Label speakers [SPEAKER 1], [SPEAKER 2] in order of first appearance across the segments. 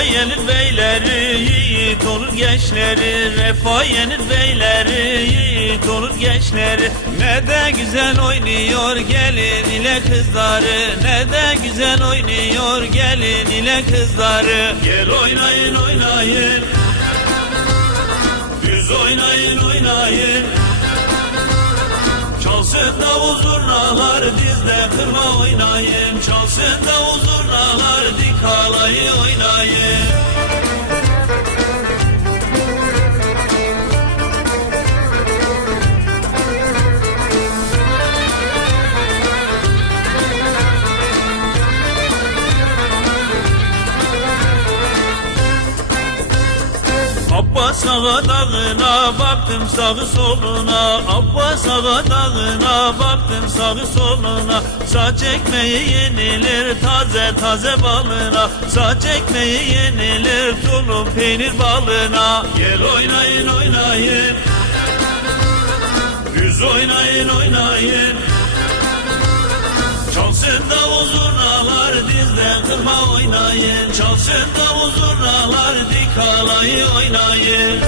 [SPEAKER 1] Refahiye'nin beyleri yiğit olur gençleri. Refahiye'nin beyleri yiğit olur gençleri. Ne de güzel oynuyor gelin ile kızları. Ne de güzel oynuyor gelin ile kızları. Gel oynayın oynayın. Düz oynayın oynayın. Çalsın davul zurnalar dizde kırma oynayın. Çalsın davul zurnalar dik halayı oynayın Abbas Ağa dağına baktım sağı soluna. Abbas Ağa dağına baktım sağı soluna. Saç ekmeği yenilir taze taze balına. Saç ekmeği yenilir tulum peynir balına. Gel oynayın oynayın. Düz oynayın oynayın Çalsın davul zurnalar dizden kırma oynayın. Çalsın davul zurnalar dik halayı oynayın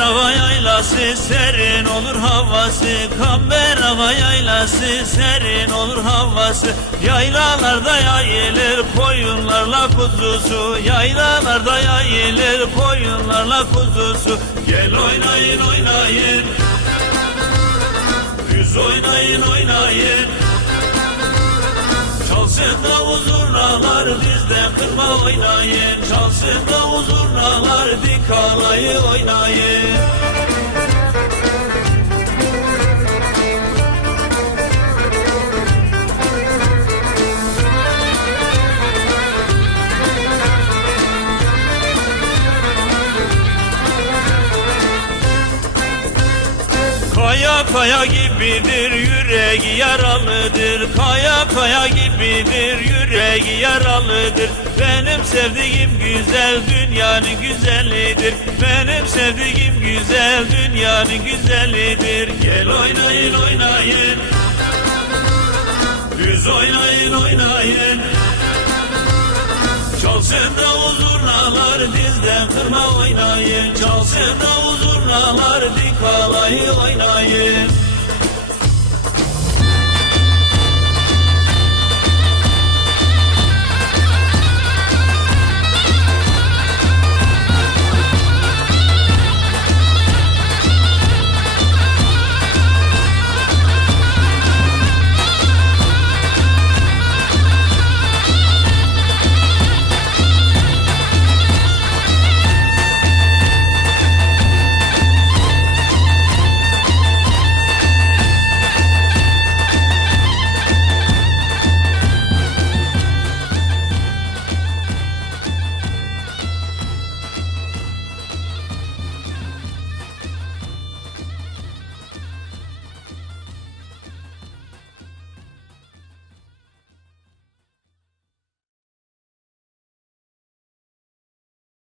[SPEAKER 1] Kamber hava yaylası serin olur havası. Kamber hava yaylası serin olur havası. Yaylalarda yayılır koyunlarla kuzusu. Yaylalarda yayılır koyunlarla kuzusu. Gel oynayın oynayın. Düz oynayın oynayın. Çalsın davul dizden kırma oynayın. Çalsın davul zurnalar dik halayı oynayın Kaya kaya gibidir yüreği yaralıdır. Kaya kaya gibidir yüreği yaralıdır. Benim sevdiğim güzel dünyanın güzelidir. Benim sevdiğim güzel dünyanın güzelidir. Gel oynayın oynayın. Düz oynayın oynayın. Çalsın davul zurnalar dizden kırma oynayın. Çalsın davul zurnalar dik halayı oynayın